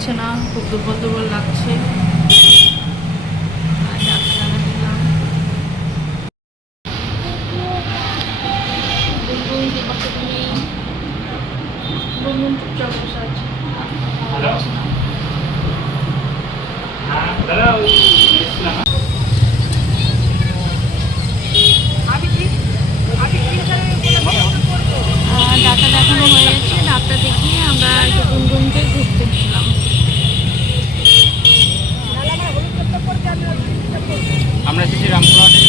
লাগছে না, খুব দুর্বল দুর্বল লাগছে। ডাক্তার দেখানো হয়ে গেছে, ডাক্তার দেখিয়ে আমরা একটু গুনগুনকে ঘুরতে নিলাম। আমরা এসেছি রামপুরহাটে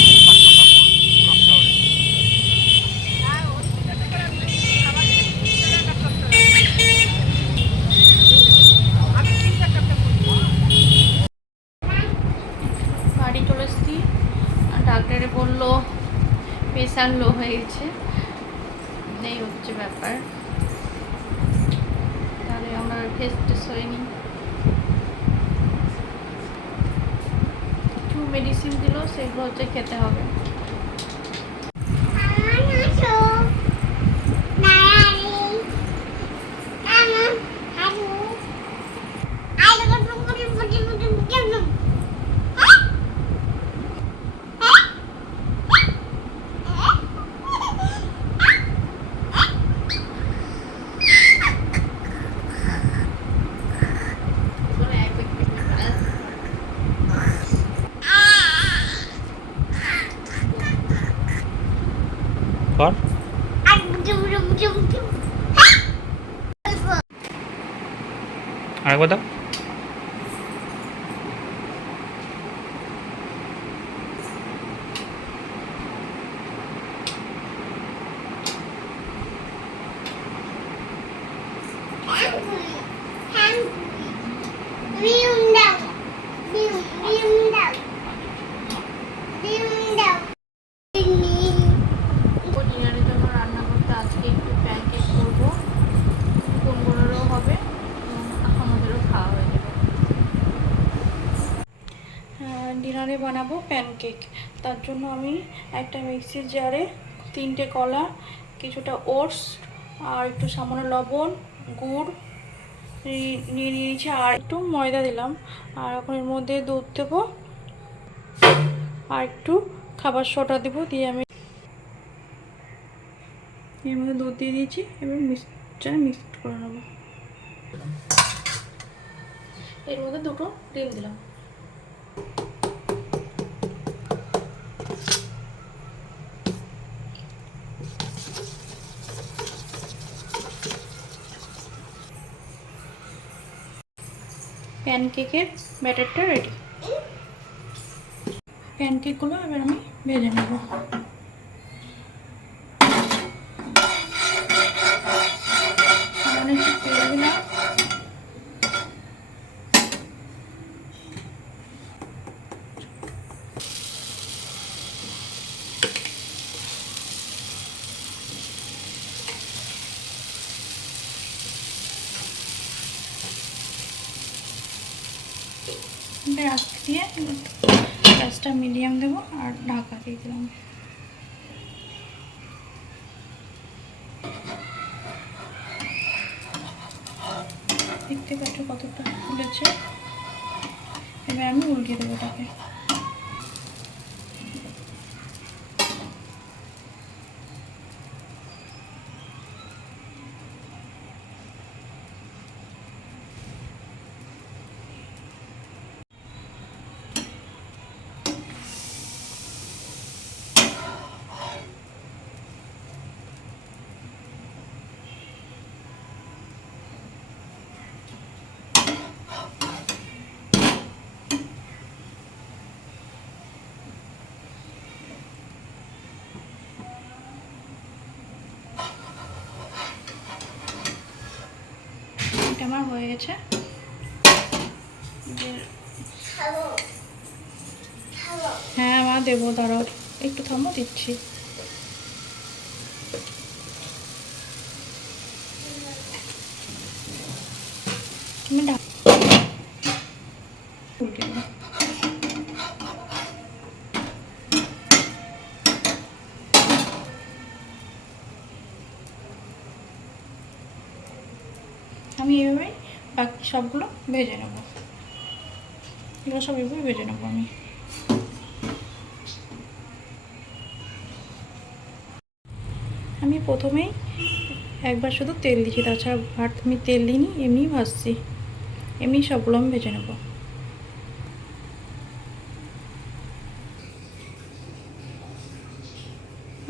বাড়ি চলে এসেছি। ডাক্তারে বললো প্রেশার লো হয়ে গেছে, এই হচ্ছে ব্যাপার। তাহলে আমরা টেস্ট হয়নি, কিছু মেডিসিন দিল, সেগুলো হচ্ছে খেতে হবে। কর আরেকবার দাও। ডিনারের জন্য রান্না করতে আজকে একটু প্যানকেক করবো, কোনগুলোরও হবে এবং আমাদেরও খাওয়া হয়ে যাবে। ডিনারে বানাবো প্যানকেক, তার জন্য আমি একটা মিক্সির জারে 3টে কলা, কিছুটা ওটস আর একটু সামান্য লবণ, গুড় নিয়ে নিয়েছি, আর একটু ময়দা দিলাম। আর এখন এর মধ্যে দুধ দেবো আর একটু খাবার সোডা দেবো, দিয়ে আমি এর মধ্যে দুধ দিয়ে দিয়েছি। এবার মিক্সড করে নেবো। এর মধ্যে 2টো ডিম দিলাম। প্যানকেকের ব্যাটারটা রেডি। প্যানকেকগুলো এবার আমি ভেজে নেব। গ্যাস দিয়ে গ্যাসটা মিডিয়াম দেবো আর ঢাকা দিয়ে দিলাম। দেখতে পাচ্ছ কতটা ফুলেছে। এবার আমি উল্টে দেবো তাকে। আমার হয়ে গেছে। হ্যাঁ মা দেবো, দাঁড়াও একটু থামো, দিচ্ছি। আমি এভাবে বাকি সবগুলো ভেজে নেব। এগুলো সব এভাবে ভেজে নেবো আমি প্রথমেই একবার শুধু তেল দিয়েছি, তাছাড়া আমি তেল দিইনি, এমনিই ভাজছি। এমনি সবগুলো আমি ভেজে নেব।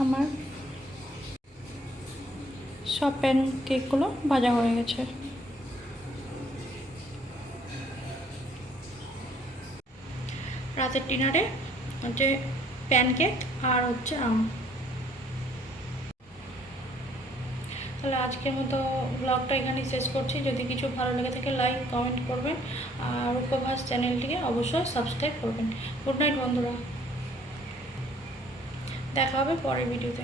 আমার সব প্যানকেকগুলো ভাজা হয়ে গেছে। রাতের ডিনারে হচ্ছে প্যানকেক আর হচ্ছে আম। তাহলে আজকের মতো ব্লগটা এখানেই শেষ করছি। যদি কিছু ভালো লেগে থাকে লাইক কমেন্ট করবেন, আর উপভাস চ্যানেলটিকে অবশ্যই সাবস্ক্রাইব করবেন। গুড নাইট বন্ধুরা, দেখা হবে পরের ভিডিওতে।